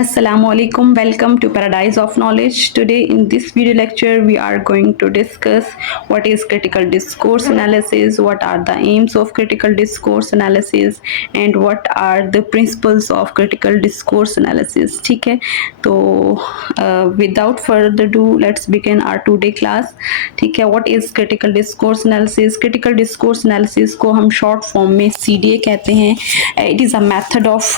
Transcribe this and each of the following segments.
Assalamualaikum. Welcome to Paradise of Knowledge. Today in this video lecture we are going to discuss what is critical discourse analysis, what are the aims of critical discourse analysis and what are the principles of critical discourse analysis. ठीक है, तो without further ado let's begin our today class. ठीक है, what is critical discourse analysis? Critical discourse analysis को हम short form में CDA कहते हैं. It is a method of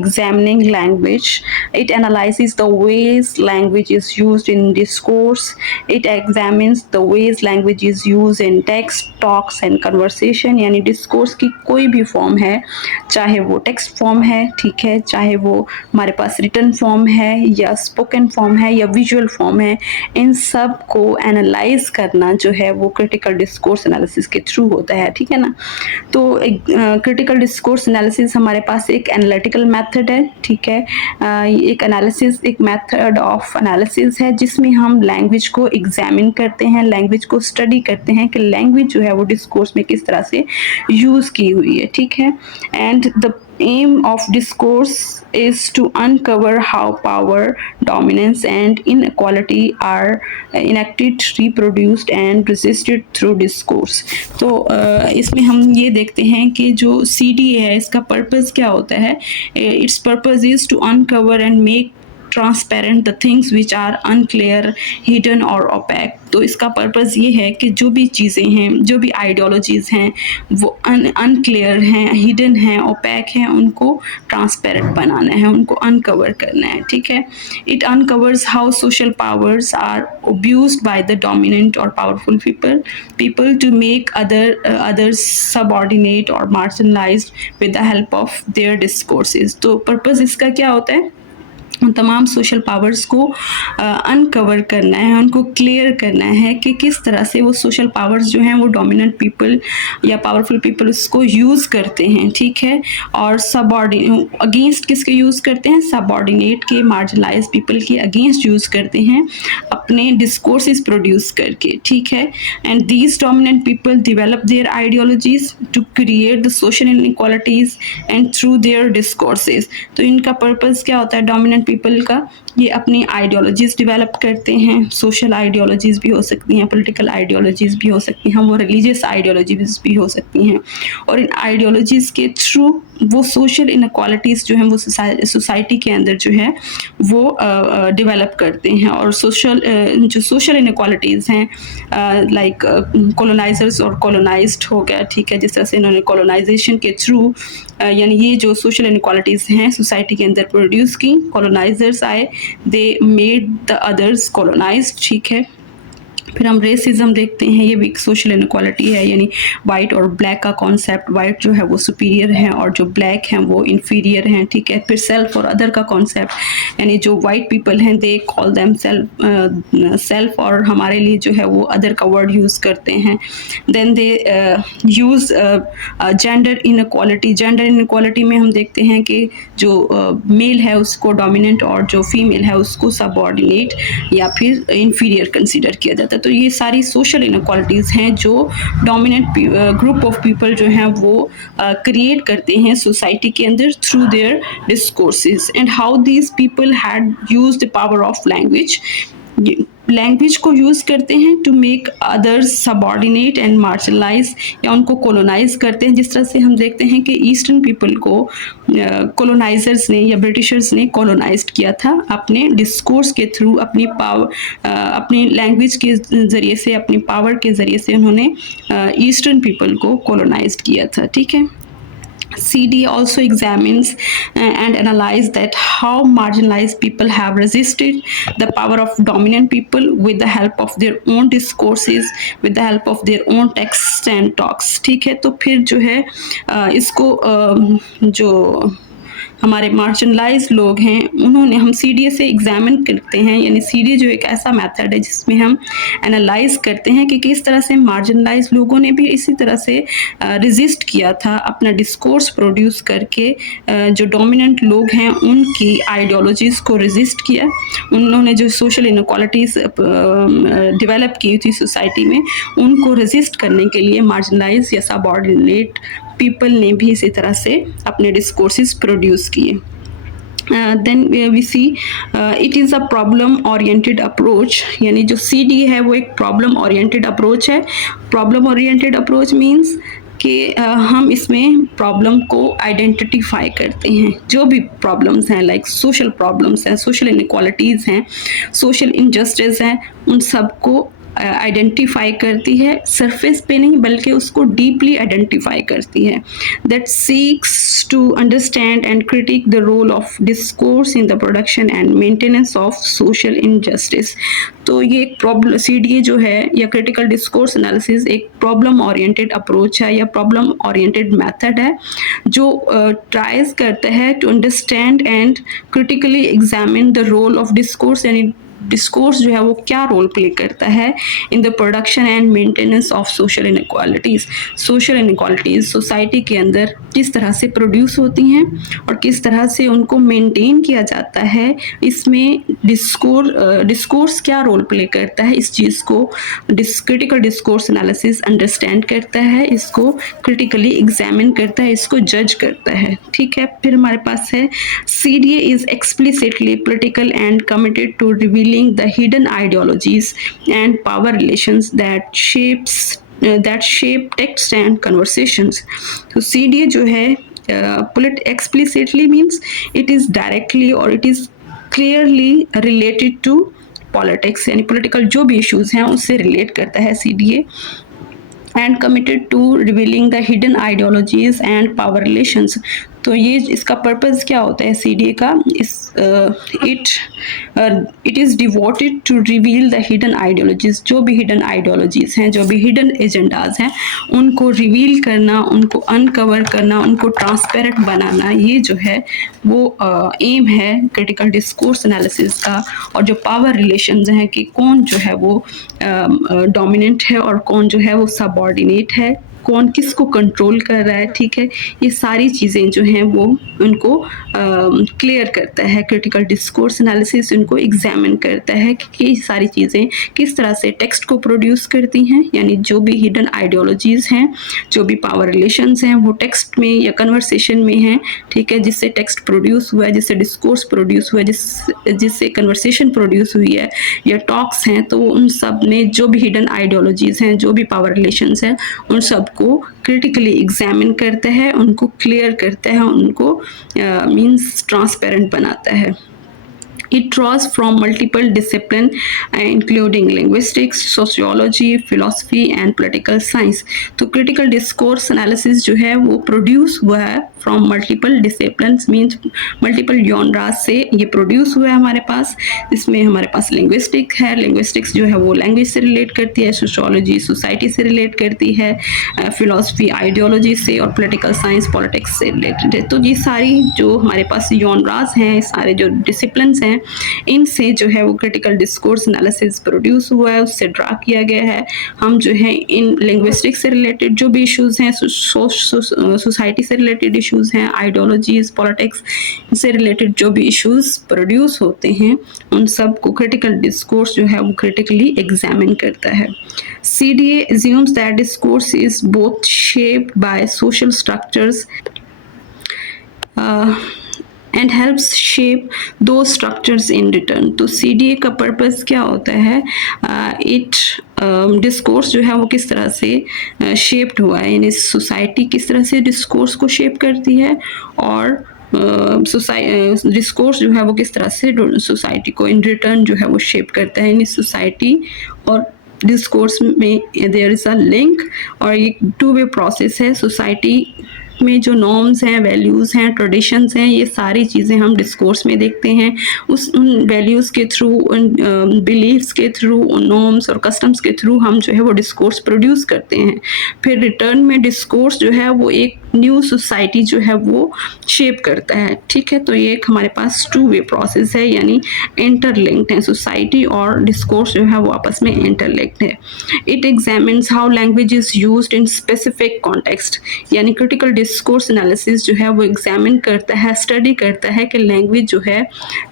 examining language. It analyzes the ways language is used in discourse. It examines the ways language is used in text, talks and conversation. यानी discourse की कोई भी form है, चाहे वो text form है, ठीक है, चाहे वो हमारे पास written form है या spoken form है या visual form है, इन सब को analyze करना जो है वो critical discourse analysis के through होता है, ठीक है ना. तो critical discourse analysis हमारे पास एक analytical method है, ठीक है, एक एनालिसिस, एक मेथड ऑफ एनालिसिस है जिसमें हम लैंग्वेज को एग्जामिन करते हैं, लैंग्वेज को स्टडी करते हैं कि लैंग्वेज जो है वो डिस्कोर्स में किस तरह से यूज़ की हुई है, ठीक है. And the aim of discourse is to uncover how power, dominance and inequality are enacted, reproduced and resisted through discourse. तो इसमें हम ये देखते हैं कि जो CDA है इसका पर्पस क्या होता है. Its purpose is to uncover and make transparent the things which are unclear, hidden और ओपैक. तो इसका पर्पज़ ये है कि जो भी चीज़ें हैं, जो भी आइडियोलॉजीज़ हैं वो अनक्लियर हैं, हिडन हैं, ओपैक हैं, उनको ट्रांसपेरेंट बनाना है, उनको अनकवर करना है, ठीक है. It uncovers how social powers are abused by the dominant और powerful people to make others subordinate और marginalised with the help of their discourses. तो पर्पज़ इसका क्या होता है, तमाम सोशल पावर्स को अनकवर करना है, उनको क्लियर करना है कि किस तरह से वो सोशल पावर्स जो हैं वो डोमिनेंट पीपल या पावरफुल पीपल उसको यूज़ करते हैं, ठीक है, और अगेंस्ट किसके यूज़ करते हैं, सबऑर्डिनेट के, मार्जिनलाइज पीपल के अगेंस्ट यूज़ करते हैं अपने डिस्कोर्सेस प्रोड्यूस करके, ठीक है. And these dominant people develop their ideologies to create the social inequalities and through their discourses. तो इनका पर्पज़ क्या होता है, डोमिनेंट पीपल का, ये अपनी आइडियोलॉजीज़ डेवलप करते हैं. सोशल आइडियोलॉजीज़ भी हो सकती हैं, पॉलिटिकल आइडियोलॉजीज़ भी हो सकती हैं, वो रिलीजियस आइडियोलॉजीज़ भी हो सकती हैं, और इन आइडियोलॉजीज़ के थ्रू वो सोशल इनइक्वालिटीज़ जो हैं वो सोसाइटी के अंदर जो है वो डेवलप करते हैं. और जो सोशल इनइक्वालिटीज़ हैं लाइक कॉलोनाइजर्स और कॉलोनाइज्ड हो गया, ठीक है, जिस तरह से इन्होंने कॉलोनाइजेशन के थ्रू यानी ये जो सोशल इनइक्वालिटीज़ हैं सोसाइटी के अंदर प्रोड्यूस की, कॉलोनाइजर्स आए, they made the others colonised, ठीक है. फिर हम रेसिज्म देखते हैं, ये भी एक सोशल इनइक्वालिटी है, यानी वाइट और ब्लैक का कॉन्सेप्ट, वाइट जो है वो सुपीरियर है और जो ब्लैक हैं वो इन्फीरियर हैं, ठीक है. फिर सेल्फ और अदर का कॉन्सेप्ट, यानी जो वाइट पीपल हैं दे कॉल देम सेल्फ और हमारे लिए जो है वो अदर का वर्ड यूज़ करते हैं. Then they use gender inequality. Gender inequality में हम देखते हैं कि जो मेल है उसको डोमिनेंट और जो फीमेल है उसको सबऑर्डिनेट या फिर इन्फीरियर कंसिडर किया जाता है. तो ये सारी सोशल इनइक्वालिटीज़ हैं जो डोमिनेंट ग्रुप ऑफ पीपल जो हैं वो क्रिएट करते हैं सोसाइटी के अंदर through their discourses. And how these people had used the power of language. Language को यूज़ करते हैं to make others subordinate and marginalise, या उनको कॉलोनाइज करते हैं. जिस तरह से हम देखते हैं कि ईस्टर्न पीपल को कॉलोनाइजर्स ने या ब्रिटिशर्स ने कॉलोनाइज्ड किया था अपने डिस्कोर्स के थ्रू, अपनी अपनी लैंग्वेज के ज़रिए से, अपनी पावर के ज़रिए से उन्होंने ईस्टर्न पीपल को कॉलोनाइज्ड किया था, ठीक है. CDA also examines and analyze that how marginalized people have resisted the power of dominant people with the help of their own discourses, with the help of their own texts and talks, ठीक है. तो फिर जो है इसको जो हमारे marginalise लोग हैं उन्होंने, हम CDA से एग्जामिन करते हैं, यानी CDA जो एक ऐसा मेथड है जिसमें हम एनालाइज करते हैं कि किस तरह से मार्जिनलाइज लोगों ने भी इसी तरह से रेजिस्ट किया था अपना डिस्कोर्स प्रोड्यूस करके. जो डोमिनेंट लोग हैं उनकी आइडियोलॉजीज़ को रेजिस्ट किया. उन्होंने जो सोशल इनइक्वालिटीज़ डेवलप की थी सोसाइटी में उनको रेजिस्ट करने के लिए मार्जिनलाइज या सबऑर्डिनेट पीपल ने भी इसी तरह से अपने डिस्कोर्सेस प्रोड्यूस किए. Then we see it is a problem oriented approach, यानी जो CD है वो एक प्रॉब्लम ओरिएंटेड अप्रोच है। प्रॉब्लम ओरिएंटेड अप्रोच मीन्स कि हम इसमें प्रॉब्लम को आइडेंटिफाई करते हैं, जो भी प्रॉब्लम्स हैं, लाइक सोशल प्रॉब्लम्स हैं, सोशल इनइक्वालिटीज़ हैं, सोशल इनजस्टिस हैं, उन सबको आइडेंटिफाई करती है, सरफेस पे नहीं बल्कि उसको डीपली आइडेंटिफाई करती है। That seeks to understand and critique the role of discourse in the production and maintenance of social injustice. तो ये एक प्रॉब्लम CDA जो है या क्रिटिकल डिस्कोर्स एनालिसिस एक प्रॉब्लम ओरिएंटेड अप्रोच है या प्रॉब्लम ओरिएंटेड मेथड है जो ट्राइज करता है to understand and critically examine the role of discourse, यानी डिस्कोर्स जो है वो क्या रोल प्ले करता है in the production and maintenance of social inequalities. Social inequalities society के अंदर किस तरह से प्रोड्यूस होती हैं और किस तरह से उनको मेंटेन किया जाता है, इसमें डिस्कोर्स क्या रोल प्ले करता है, इस चीज़ को क्रिटिकल डिस्कोर्स एनालिसिस अंडरस्टैंड करता है, इसको क्रिटिकली एग्जामिन करता है, इसको जज करता है। ठीक है, फिर हमारे पास है CDA is explicitly political and committed to revealing the hidden ideologies and power relations that shape text and conversations. So CDA जो है explicitly means it is directly or it is clearly related to politics, यानी political जो भी issues हैं उससे relate करता है CDA, and committed to revealing the hidden ideologies and power relations. तो ये इसका पर्पज़ क्या होता है CDA का, it is devoted to reveal the hidden ideologies, जो भी हिडन आइडियोलॉजीज़ हैं, जो भी हिडन एजेंडाज हैं, उनको रिवील करना, उनको अनकवर करना, उनको ट्रांसपेरेंट बनाना, ये जो है वो एम है क्रिटिकल डिस्कोर्स एनालिसिस का। और जो पावर रिलेशंस हैं कि कौन जो है वो डोमिनेंट है और कौन जो है वो सबऑर्डिनेट है, कौन किसको कंट्रोल कर रहा है, ठीक है, ये सारी चीज़ें जो हैं वो उनको क्लियर करता है क्रिटिकल डिस्कोर्स एनालिसिस, उनको एग्जामिन करता है कि ये सारी चीज़ें किस तरह से टेक्स्ट को प्रोड्यूस करती हैं, यानी जो भी हिडन आइडियोलॉजीज़ हैं, जो भी पावर रिलेशंस हैं वो टेक्स्ट में या कन्वर्सेशन में हैं, ठीक है, जिससे टेक्स्ट प्रोड्यूस हुआ है, जिससे डिस्कोर्स प्रोड्यूस हुआ है, जिससे कन्वर्सेशन प्रोड्यूस हुई है या टॉक्स हैं, तो उन सब में जो भी हिडन आइडियोलॉजीज़ हैं, जो भी पावर रिलेशंस हैं, उन सब को क्रिटिकली एग्जामिन करता है, उनको क्लियर करता है, उनको मींस ट्रांसपेरेंट बनाता है। It draws from multiple disciplines including linguistics, sociology, philosophy and political science. तो critical discourse analysis जो है वो produce हुआ है from multiple disciplines, means multiple genres से ये produce हुआ है हमारे पास। इसमें हमारे पास linguistics है, linguistics जो है वो language से relate करती है, sociology society से relate करती है, philosophy ideology से, और political science politics से related है। तो ये सारी जो हमारे पास genres हैं, सारे जो disciplines हैं, इनसे जो है वो क्रिटिकल डिस्कोर्स एनालिसिस प्रोड्यूस हुआ है, उससे ड्रा किया गया है। हम जो है इन लिंग्विस्टिक्स से रिलेटेड जो भी इश्यूज़ हैं, सोसाइटी से रिलेटेड इश्यूज़ हैं, आइडियोलॉजीज़, पॉलिटिक्स से रिलेटेड जो भी इश्यूज़ प्रोड्यूस होते हैं, उन सब को क्रिटिकल डिस्कोर्स जो है वो क्रिटिकली एग्जामिन करता है। CDA assumes that discourse is both shaped by social structures and helps shape दो स्ट्रक्चर्स इन रिटर्न। तो CDA का पर्पज़ क्या होता है, इट डिस्कोर्स जो है वो किस तरह से शेप्ड हुआ है, यानी सोसाइटी किस तरह से डिस्कोर्स को शेप करती है, और डिस्कोर्स जो है वो किस तरह से सोसाइटी को इन रिटर्न जो है वो शेप करता है, यानी सोसाइटी और डिस्कोर्स में देयर इज़ अ लिंक, और ये टू वे प्रोसेस है। सोसाइटी में जो नॉर्म्स हैं, वैल्यूज़ हैं, ट्रेडिशंस हैं, ये सारी चीज़ें हम डिस्कोर्स में देखते हैं। उन वैल्यूज़ के थ्रू, उन बिलीव्स के थ्रू, उन नॉर्म्स और कस्टम्स के थ्रू हम जो है वो डिस्कोर्स प्रोड्यूस करते हैं। फिर रिटर्न में डिस्कोर्स जो है वो एक न्यू सोसाइटी जो है वो शेप करता है, ठीक है। तो ये एक हमारे पास टू वे प्रोसेस है, यानी इंटरलिंक्ड है, सोसाइटी और डिस्कोर्स जो है वो आपस में इंटरलिंक्ड है। It examines how language is used in specific context, यानी क्रिटिकल डिस्कोर्स एनालिसिस जो है वो एग्जामिन करता है, स्टडी करता है कि लैंग्वेज जो है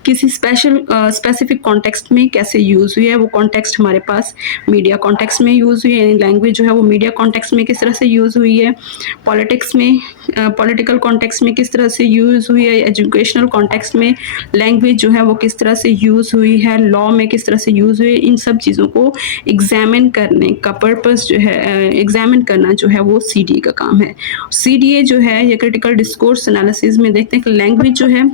किसी स्पेसिफिक कॉन्टेक्स्ट में कैसे यूज़ हुई है। वो कॉन्टेक्स्ट हमारे पास मीडिया कॉन्टेक्स्ट में यूज़ हुई है, यानी लैंग्वेज जो है वो मीडिया कॉन्टेक्स्ट में किस तरह से यूज़ हुई है, पॉलिटिक्स में में, पॉलिटिकल कॉन्टेक्स्ट में किस तरह से यूज़ हुई है, एजुकेशनल कॉन्टेक्स्ट में लैंग्वेज जो है वो किस तरह से यूज़ हुई है, लॉ में किस तरह से यूज़ हुई है, इन सब चीज़ों को एग्जामिन करने का पर्पस जो है, एग्जामिन करना जो है वो सीडीए का काम है। सीडीए जो है ये क्रिटिकल डिस्कोर्स एनालिसिस में देखते हैं कि लैंग्वेज जो है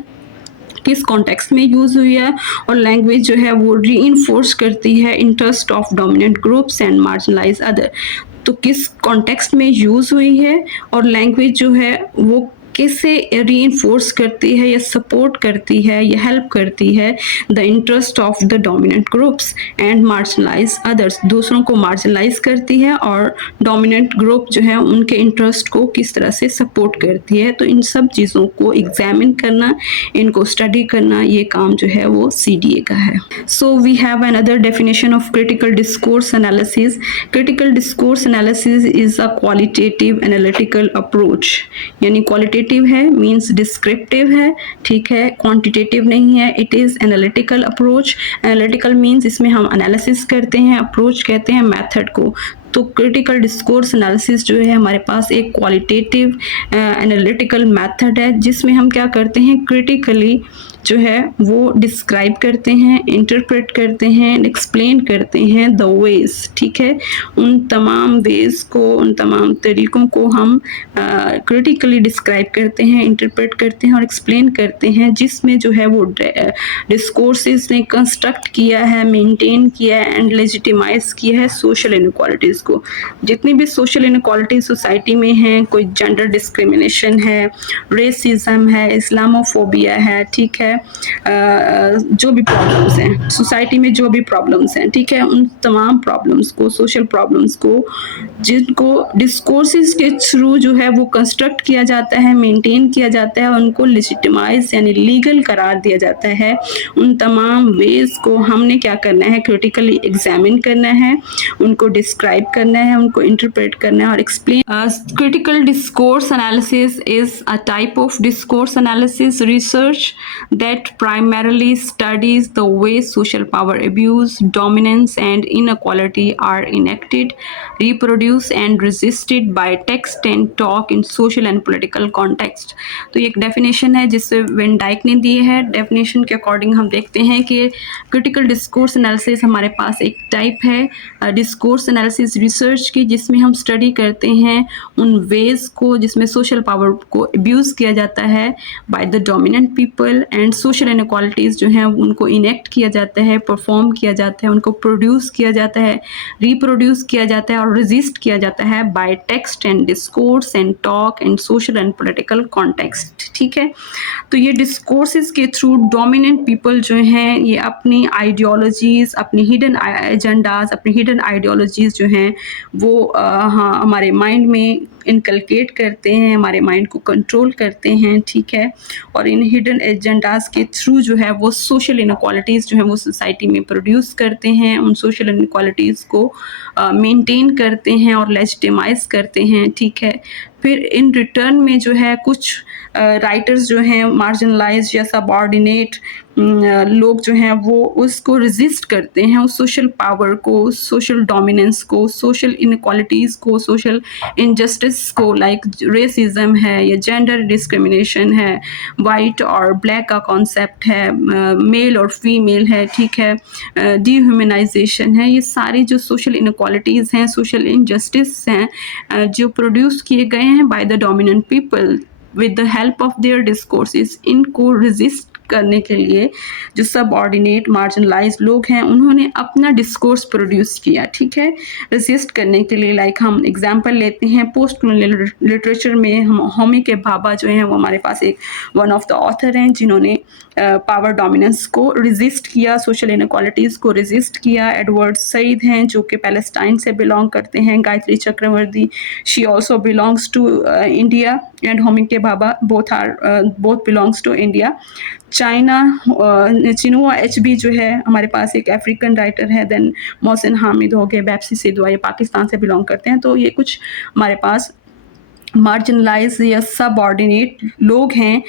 किस कॉन्टेक्स्ट में यूज़ हुई है, और लैंग्वेज जो है वो रीइंफोर्स करती है interest of dominant groups and marginalise other. तो किस कॉन्टेक्स्ट में यूज़ हुई है और लैंग्वेज जो है वो कैसे रीइंफोर्स करती है या सपोर्ट करती है या हेल्प करती है the interest of the dominant groups and marginalise others, दूसरों को मार्जिनलाइज करती है और डोमिनेंट ग्रुप जो है उनके इंटरेस्ट को किस तरह से सपोर्ट करती है। तो इन सब चीज़ों को एग्जामिन करना, इनको स्टडी करना, ये काम जो है वो सीडीए का है। So we have another definition of critical discourse analysis. Critical discourse analysis is a qualitative analytical approach, यानी क्वालिटेटिव है मीन्स डिस्क्रिप्टिव है, ठीक है, क्वांटिटेटिव नहीं है। It is analytical approach. Analytical means इसमें हम एनालिसिस करते हैं, अप्रोच कहते हैं मेथड को। तो क्रिटिकल डिस्कोर्स एनालिसिस जो है हमारे पास एक क्वालिटेटिव एनालिटिकल मेथड है जिसमें हम क्या करते हैं, क्रिटिकली जो है वो डिस्क्राइब करते हैं, इंटरप्रेट करते हैं, एक्सप्लेन करते हैं द वेज, ठीक है, उन तमाम वेज को, उन तमाम तरीक़ों को हम क्रिटिकली डिस्क्राइब करते हैं, इंटरप्रेट करते हैं और एक्सप्लेन करते हैं जिसमें जो है वो डिस्कोर्सेस ने कंस्ट्रक्ट किया है, मेंटेन किया है एंड लेजिटिमाइज किया है सोशल इनक्वालिटीज़ को। जितनी भी सोशल इनक्वालिटी सोसाइटी में हैं, कोई जेंडर डिस्क्रिमिनेशन है, रेसिज्म है, इस्लामोफोबिया है, ठीक है, जो भी प्रॉब्लम्स हैं सोसाइटी में, जो भी प्रॉब्लम्स हैं, ठीक है, उन तमाम प्रॉब्लम्स को, सोशल प्रॉब्लम्स को, जिनको डिस्कोर्सेस के थ्रू जो है वो कंस्ट्रक्ट किया जाता है, मेंटेन किया जाता है, उनको लेजिटिमाइज यानी लीगल करार दिया जाता है, उन तमाम वेज को हमने क्या करना है, क्रिटिकली एग्जामिन करना है, उनको डिस्क्राइब करना है, उनको इंटरप्रेट करना है और explain. Critical discourse analysis is a type of discourse analysis research that primarily studies the way social power abuse, dominance and inequality are enacted, reproduced and resisted by text and talk in social and political context। तो ये एक definition है जिससे when Dyke ने दी है। Definition के according हम देखते हैं कि क्रिटिकल डिस्कोर्स एनालिसिस हमारे पास एक टाइप है डिस्कोर्स एनालिसिस रिसर्च की, जिसमें हम स्टडी करते हैं उन वेज को जिसमें सोशल पावर को अब्यूज़ किया जाता है bye the dominant people and social inequalities जो हैं उनको इनेक्ट किया जाता है, परफॉर्म किया जाता है, उनको प्रोड्यूस किया जाता है, रिप्रोड्यूस किया जाता है और रेजिस्ट किया जाता है by text and discourse and talk and social and political context, ठीक है। तो ये डिस्कोर्सेस के थ्रू डोमिनेंट पीपल जो हैं ये अपनी आइडियोलॉजीज़, अपनी हिडन एजेंडाज, अपनी हिडन आइडियोलॉजीज़ जो हैं वो हाँ हमारे माइंड में इनकलकेट करते हैं, हमारे माइंड को कंट्रोल करते हैं, ठीक है, और इन हिडन एजेंडाज के थ्रू जो है वो सोशल इनक्वालिटीज़ जो है वो सोसाइटी में प्रोड्यूस करते हैं, उन सोशल इनक्वालिटीज़ को मेंटेन करते हैं और लेजिटिमाइज करते हैं, ठीक है। फिर इन रिटर्न में जो है कुछ राइटर्स जो हैं मार्जिनलाइज या सबऑर्डिनेट लोग जो हैं वो उसको रेजिस्ट करते हैं, उस सोशल पावर को, सोशल डोमिनेंस को, सोशल इनक्वालिटीज़ को, सोशल इनजस्टिस को, लाइक रेसिज्म है या जेंडर डिस्क्रिमिनेशन है, वाइट और ब्लैक का कॉन्सेप्ट है, मेल और फीमेल है, ठीक है, डिह्यूमनाइजेशन है, ये सारी जो सोशल इनक्वालिटीज़ हैं, सोशल इनजस्टिस हैं जो प्रोड्यूस किए गए हैं bye the dominant people with the help of their discourses, इनको रेजिस्ट करने के लिए जो सबऑर्डिनेट मार्जिनलाइज लोग हैं उन्होंने अपना डिस्कोर्स प्रोड्यूस किया, ठीक है, रेजिस्ट करने के लिए। लाइक हम एग्जांपल लेते हैं पोस्ट कॉलोनियल लिटरेचर में हम होमी के भाभा जो हैं वो हमारे पास एक वन ऑफ द ऑथर हैं जिन्होंने पावर डोमिनेंस को रेजिस्ट किया, सोशल इनक्वालिटीज़ को रेजिस्ट किया। एडवर्ड सईद हैं जो कि पैलेस्टाइन से बिलोंग करते हैं। Gayatri Chakravarti, she also belongs to India and Homi K Bhabha both belongs to India. China Chinua Achebe जो है हमारे पास एक अफ्रीकन राइटर है। देन मोहसिन हामिद हो गए, बैप्सी सिद्धू, ये पाकिस्तान से बिलोंग करते हैं। तो ये कुछ हमारे पास मार्जिनलाइज या सबऑर्डिनेट लोग हैं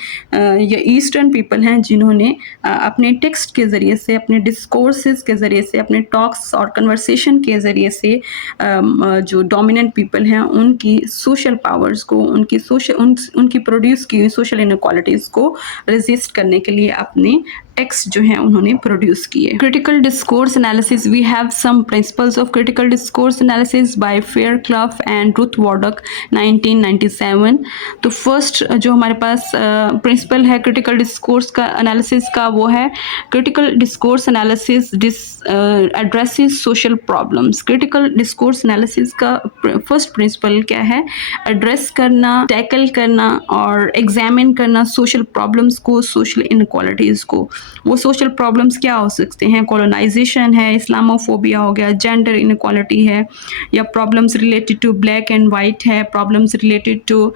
या ईस्टर्न पीपल हैं जिन्होंने अपने टेक्स्ट के ज़रिए से, अपने डिस्कोर्सेस के ज़रिए से, अपने टॉक्स और कन्वर्सेशन के ज़रिए से जो डोमिनेंट पीपल हैं उनकी सोशल पावर्स को, उनकी प्रोड्यूस की हुई सोशल इनक्वालिटीज़ को रेजिस्ट करने के लिए अपने टेक्स्ट जो हैं उन्होंने प्रोड्यूस किए। Critical discourse analysis, we have some principles of critical discourse analysis by Fairclough and Ruth Wodak 1997। तो फर्स्ट जो हमारे पास प्रिंसिपल है क्रिटिकल डिस्कोर्स का एनालिसिस का, वो है critical discourse analysis addresses social problems. Critical discourse analysis का फर्स्ट प्रिंसिपल क्या है? एड्रेस करना, टैकल करना और एग्जामिन करना सोशल प्रॉब्लम्स को, सोशल इनक्वालिटीज़ को। वो सोशल प्रॉब्लम्स क्या हो सकते हैं? कॉलोनाइजेशन है, इस्लामोफोबिया हो गया, जेंडर इनक्वालिटी है, या problems related to black and white है, प्रॉब्लम्स रिलेटेड टू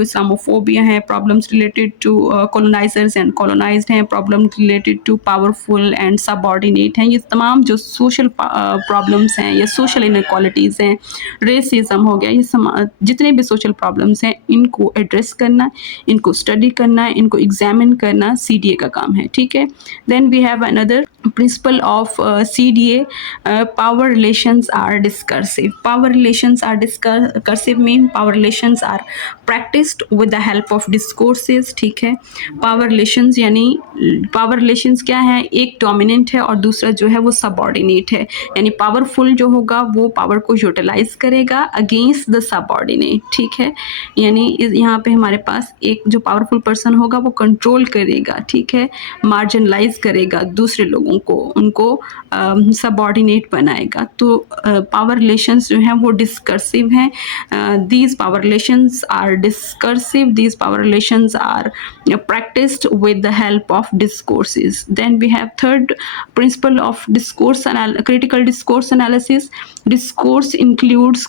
इस्लामोफोबिया है, problems related to colonisers and colonised हैं, problem related to powerful and subordinate हैं। ये तमाम जो सोशल प्रॉब्लम्स हैं या सोशल इनक्वालिटीज़ हैं, रेसिज्म हो गया, ये जितने भी सोशल प्रॉब्लम्स हैं इनको एड्रेस करना, इनको स्टडी करना, इनको एग्जामिन करना सीडीए का काम है। ठीक है। Then we have another principle of CDA, power relations are discursive. Power relations are discursive mean power relations are practiced with the help of discourses. ठीक है। power relations यानी power relations क्या है? एक dominant है और दूसरा जो है वो subordinate है, यानी powerful जो होगा वो power को utilize करेगा against the subordinate। ठीक है। यानी यहाँ पे हमारे पास एक जो powerful person होगा वो control करेगा, ठीक है, marginalize करेगा दूसरे लोगों को, उनको सबऑर्डिनेट बनाएगा। तो पावर रिलेशंस जो हैं वो डिस्कर्सिव हैं। These power relations are discursive, these power relations are practiced with the help of discourses. Then we have third principle of critical discourse analysis. Discourse includes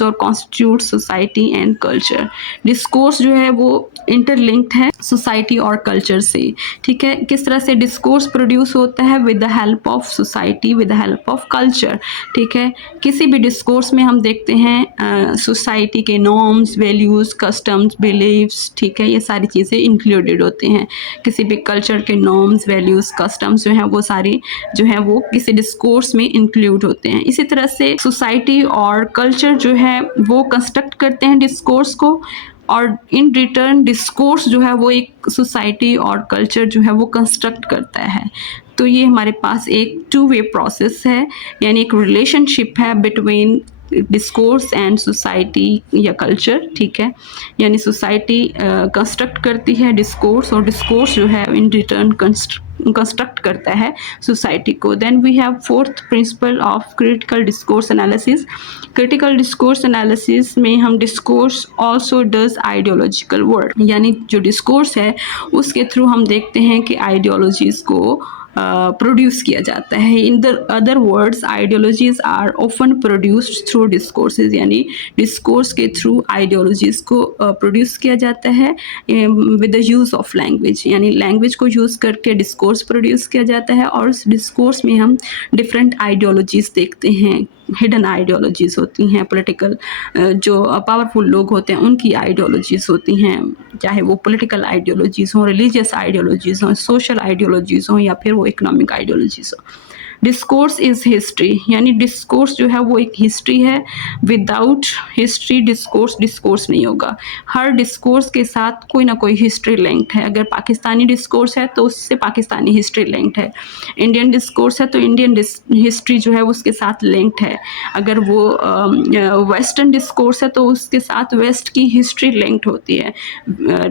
or constitutes society and culture. Discourse जो है वो interlinked है society और culture से। ठीक है। किस तरह से डिस्कोर्स प्रोड्यूस होता है? With the help of society, with the help of culture. ठीक है। किसी भी डिस्कोर्स में हम देखते हैं सोसाइटी के नॉर्म्स, वैल्यूज़, कस्टम्स, बिलीव्स, ठीक है, ये सारी चीज़ें इंक्लूडेड होते हैं। किसी भी कल्चर के नॉर्म्स, वैल्यूज़, कस्टम्स जो हैं वो सारी जो हैं वो किसी डिस्कोर्स में इंक्लूड होते हैं। इसी तरह से सोसाइटी और कल्चर जो है वो कंस्ट्रक्ट करते हैं डिस्कोर्स को, और इन रिटर्न डिस्कोर्स जो है वो एक सोसाइटी और कल्चर जो है वो कंस्ट्रक्ट करता है। तो ये हमारे पास एक टू वे प्रोसेस है, यानी एक रिलेशनशिप है बिटवीन डिस्कोर्स एंड सोसाइटी या कल्चर। ठीक है। यानी सोसाइटी कंस्ट्रक्ट करती है डिस्कोर्स और डिस्कोर्स जो है इन रिटर्न कंस्ट्रक्ट करता है सोसाइटी को। Then we have fourth principle of critical discourse analysis. Critical discourse analysis में हम discourse also does ideological work, यानी जो डिस्कोर्स है उसके थ्रू हम देखते हैं कि आइडियोलॉजीज़ को प्रोड्यूस किया जाता है। In the other words ideologies are often produced through discourses, यानी डिस्कोर्स के थ्रू आइडियोलॉजीज़ को प्रोड्यूस किया जाता है with the use of language, यानी लैंग्वेज को यूज़ करके डिस्कोर्स प्रोड्यूस किया जाता है। और उस डिस्कोर्स में हम डिफरेंट आइडियोलॉजीज़ देखते हैं, हिडन आइडियोलॉजीज़ होती हैं, पॉलिटिकल जो पावरफुल लोग होते हैं उनकी आइडियोलॉजीज़ होती हैं, चाहे वो पॉलिटिकल आइडियोलॉजीज़ हों, रिलीजियस आइडियोलॉजीज़ हों, सोशल आइडियोलॉजीज़ हों, या फिर वो इकोनॉमिक आइडियोलॉजीज़ हों। डिस्कोर्स इज़ हिस्ट्री, यानी डिस्कोर्स जो है वो एक हिस्ट्री है। विदाउट हिस्ट्री डिस्कोर्स नहीं होगा। हर डिस्कोर्स के साथ कोई ना कोई हिस्ट्री लिंक्ड है। अगर पाकिस्तानी डिस्कोर्स है तो उससे पाकिस्तानी हिस्ट्री लिंक्ड है, इंडियन डिस्कोर्स है तो इंडियन हिस्ट्री जो है उसके साथ लिंक्ड है, अगर वो वेस्टर्न डिस्कोर्स है तो उसके साथ वेस्ट की हिस्ट्री लिंक्ड होती है।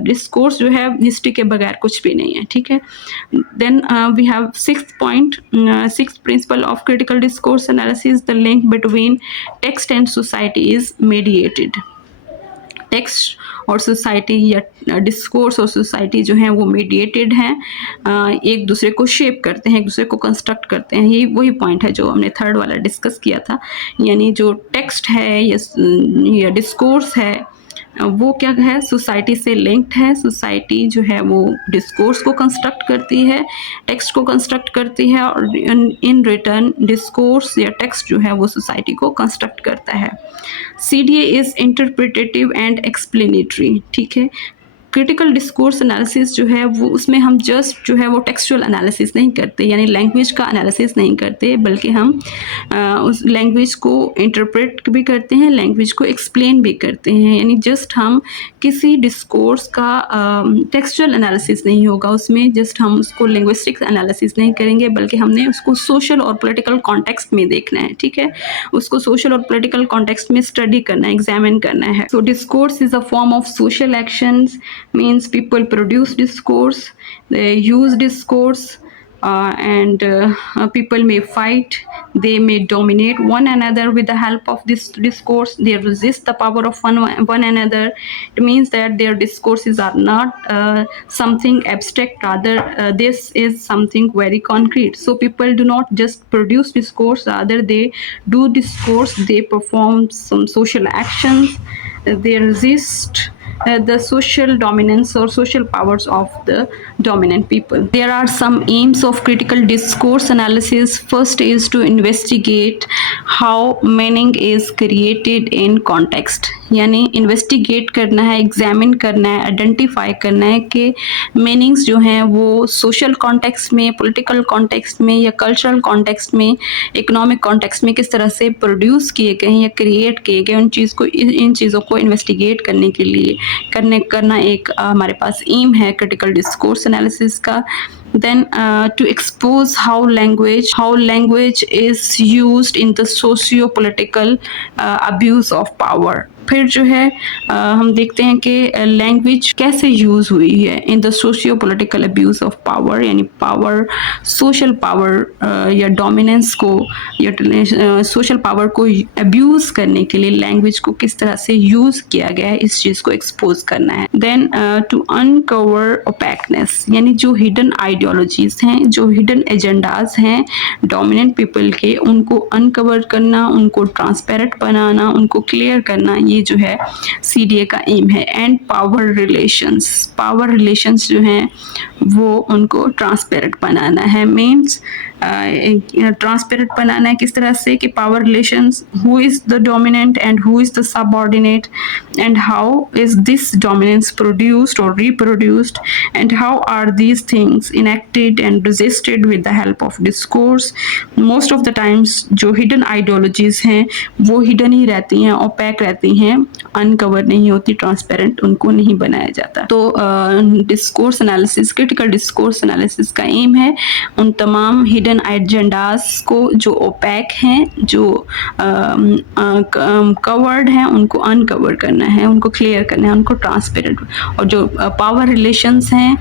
डिस्कोर्स जो है हिस्ट्री के बगैर कुछ भी नहीं है। ठीक है। Then we have sixth principle of critical discourse analysis, the link between text and society is mediated. Text और सोसाइटी या डिस्कोर्स और सोसाइटी जो हैं वो मीडिएटेड हैं, एक दूसरे को शेप करते हैं, एक दूसरे को कंस्ट्रक्ट करते हैं। ये वही पॉइंट है जो हमने थर्ड वाला डिस्कस किया था, यानी जो टेक्स्ट है या डिस्कोर्स है वो क्या है, सोसाइटी से लिंक्ड है। सोसाइटी जो है वो डिस्कोर्स को कंस्ट्रक्ट करती है, टेक्स्ट को कंस्ट्रक्ट करती है, और इन रिटर्न डिस्कोर्स या टेक्स्ट जो है वो सोसाइटी को कंस्ट्रक्ट करता है। CDA is interpretative and explanatory, ठीक है। क्रिटिकल डिस्कोर्स एनालिसिस जो है वो, उसमें हम जस्ट जो है वो टेक्सचुअल एनालिसिस नहीं करते, यानी लैंग्वेज का एनालिसिस नहीं करते, बल्कि हम उस लैंग्वेज को इंटरप्रेट भी करते हैं, लैंग्वेज को एक्सप्लेन भी करते हैं। यानी जस्ट हम किसी डिस्कोर्स का टेक्सचुअल एनालिसिस नहीं होगा उसमें, जस्ट हम उसको लिंग्विस्टिक्स एनालिसिस नहीं करेंगे, बल्कि हमने उसको सोशल और पॉलिटिकल कॉन्टेक्स्ट में देखना है, ठीक है। उसको सोशल और पॉलिटिकल कॉन्टेक्स्ट में स्टडी करना है, एग्जामिन करना है। So discourse is a form of social actions, means people produce discourse, they use discourse, and people may fight, they may dominate one another with the help of this discourse, they resist the power of one another. It means that their discourses are not something abstract, rather this is something very concrete. So people do not just produce discourse, rather they do discourse, they perform some social actions, they resist the social dominance or social powers of the dominant people. There are some aims of critical discourse analysis. First is to investigate how meaning is created in context, यानी investigate करना है, examine करना है, identify करना है कि meanings जो हैं वो सोशल कॉन्टेक्स्ट में, पॉलिटिकल कॉन्टेक्स्ट में, या कल्चरल कॉन्टेक्स्ट में, इकोनॉमिक कॉन्टेक्स्ट में किस तरह से प्रोड्यूस किए गए हैं या क्रिएट किए गए। इन चीज़ों को इन्वेस्टिगेट करने के लिए करना एक हमारे पास एम है क्रिटिकल डिस्कोर्स एनालिसिस का। Then to expose how language is used in the socio-political abuse of power। फिर जो है हम देखते हैं कि लैंग्वेज कैसे यूज हुई है in the socio political abuse of power, यानी पावर, सोशल पावर या डोमिनेंस को या सोशल पावर को अब्यूज करने के लिए लैंग्वेज को किस तरह से यूज किया गया है, इस चीज को एक्सपोज करना है। देन टू अनकवर ओपैकनेस, यानी जो हिडन आइडियोलॉजीज हैं, जो हिडन एजेंडाज हैं डोमिनेंट पीपल के, उनको अनकवर करना, उनको ट्रांसपेरेंट बनाना, उनको क्लियर करना, ये जो है CDA का एम है। एंड पावर रिलेशंस जो हैं वो उनको ट्रांसपेरेंट बनाना है। मीन्स ट्रांसपेरेंट बनाना है किस तरह से कि power relations, who is the dominant and who is the subordinate, and how is this dominance produced और reproduced, and how are these things enacted and resisted with the help of discourse. Most of the times जो hidden ideologies हैं वो hidden ही रहती हैं, OPEC रहती हैं, uncover नहीं होती, ट्रांसपेरेंट उनको नहीं बनाया जाता। तो discourse analysis, critical discourse analysis का एम है उन तमाम हिडन एजेंडास को जो ओपैक हैं, जो कवर्ड हैं, उनको अनकवर करना है, उनको क्लियर करना है, उनको ट्रांसपेरेंट। और जो पावर रिलेशंस हैं,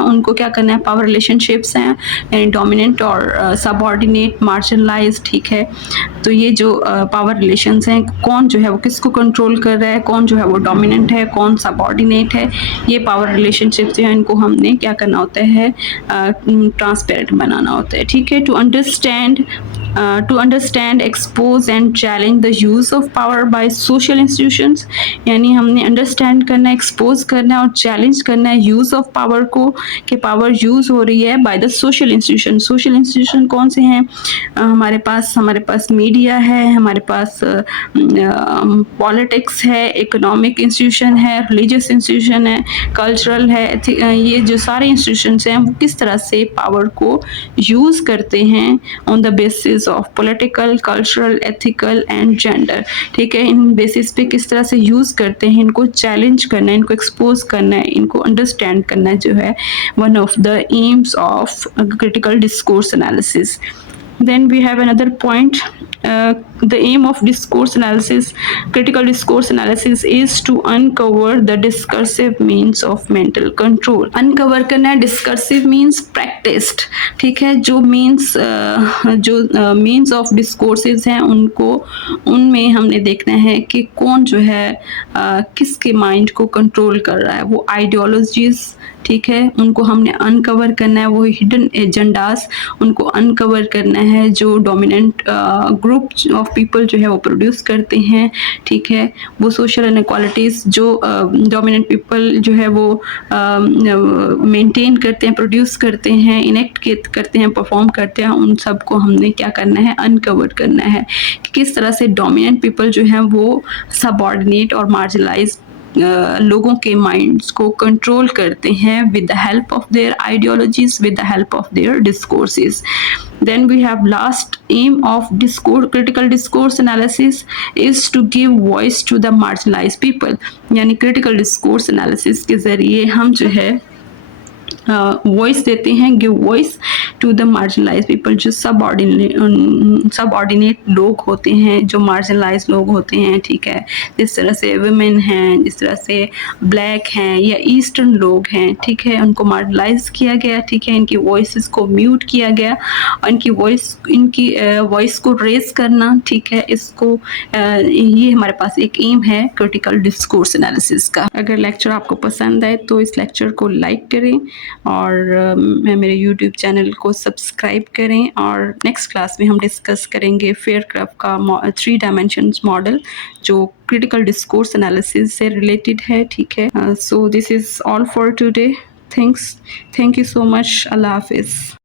उनको क्या करना है, पावर रिलेशनशिप्स हैं, यानी डोमिनेंट और सबऑर्डिनेट, मार्जिनलाइज, ठीक है। तो ये जो पावर रिलेशंस हैं, कौन जो है वो किसको कंट्रोल कर रहा है, कौन जो है वो डोमिनेंट है, कौन सबऑर्डिनेट है, ये पावर रिलेशनशिप जो है इनको हमने क्या करना होता है, ट्रांसपेरेंट बनाना होता है, ठीक है। To understand expose and challenge the use of power by social institutions, यानी हमने अंडरस्टैंड करना है, एक्सपोज करना है और चैलेंज करना है यूज ऑफ पावर को, कि पावर यूज हो रही है by the social institution. Social institution कौन से हैं, हमारे पास मीडिया है, हमारे पास पॉलिटिक्स है, इकोनॉमिक इंस्टीट्यूशन है, रिलीजियस इंस्टीट्यूशन है, कल्चरल है। ये जो सारे इंस्टीट्यूशंस हैं वो किस तरह से पावर को यूज़ करते हैं on the basis of political, cultural, ethical and gender, ठीक है। इन बेसिस पे किस तरह से यूज़ करते हैं, इनको चैलेंज करना है, इनको एक्सपोज करना है, इनको अंडरस्टैंड करना जो है one of the AIIMS of critical discourse analysis. Then we have another point. The aim of discourse analysis, critical discourse analysis, is to uncover the discursive means of mental control. Uncover करना है, discursive means practiced, ठीक है। जो means of discourses हैं उनमें हमने देखना है कि कौन जो है किसके माइंड को कंट्रोल कर रहा है, वो आइडियोलॉजीज, ठीक है, उनको हमने अनकवर करना है, वो हिडन एजेंडास उनको अनकवर करना है, जो dominant group of of people जो है वो प्रोड्यूस करते हैं, ठीक है। वो सोशल इनक्वालिटीज़ जो डोमिनेंट पीपल जो है वो मेंटेन करते हैं, प्रोड्यूस करते हैं, इनेक्ट करते हैं, परफॉर्म करते हैं, उन सब को हमने क्या करना है, अनकवर करना है कि किस तरह से डोमिनेंट पीपल जो हैं वो सबऑर्डिनेट और मार्जिनलाइज लोगों के माइंड्स को कंट्रोल करते हैं with the help of their ideologies, with the help of their discourses. Then we have last aim of critical discourse analysis is to give voice to the marginalized people. यानी critical discourse analysis के ज़रिए हम जो है voice देते हैं, give voice to the marginalise people, जो subordinate लोग होते हैं, जो मार्जिनलाइज लोग होते हैं, ठीक है। जिस तरह से वुमेन हैं, जिस तरह से ब्लैक हैं या ईस्टर्न लोग हैं, ठीक है, उनको मार्जिनलाइज किया गया, ठीक है, इनकी वॉइसेस को म्यूट किया गया और इनकी वॉइस को रेज करना, ठीक है, इसको ये हमारे पास एक एम है क्रिटिकल डिस्कोर्स एनालिसिस का। अगर लेक्चर आपको पसंद आए तो इस लेक्चर को लाइक करें और मेरे YouTube चैनल को सब्सक्राइब करें। और नेक्स्ट क्लास में हम डिस्कस करेंगे फेयरक्राफ्ट का 3 डायमेंशंस मॉडल जो क्रिटिकल डिस्कोर्स एनालिसिस से रिलेटेड है, ठीक है। So this is all for today. Thank you so much. अल्लाह हाफिज़।